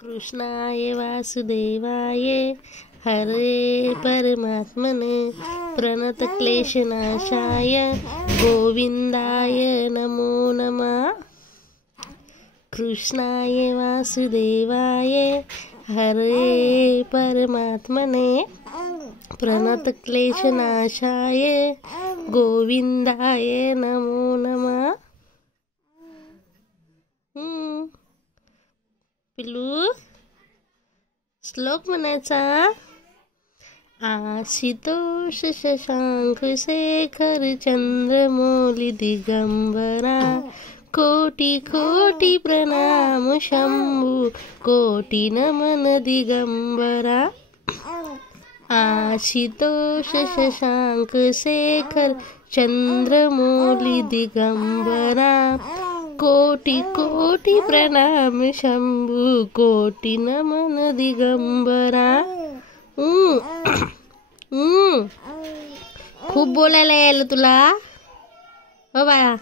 कृष्णाय वासुदेवाय हरे परमात्मने प्रणतक्लेशनाशाय गोविंदाय नमो नमः। कृष्णाय वासुदेवाय हरे परमात्मने प्रणतक्लेशनाशाय गोविंदाय नमो नमः। पिल्लू श्लोक म्हणायचा। आशितोष शशांक शेखर चंद्रमौली दिगंबरा कोटि कोटि प्रणाम शंभु कोटि नमन दिगंबरा। आशितोष शशांक शेखर चंद्रमौली दिगंबरा कोटि कोटि प्रणाम शंभु कोटि नमन दिगंबरा। खूप बोलायला यायला तुला हो बाया।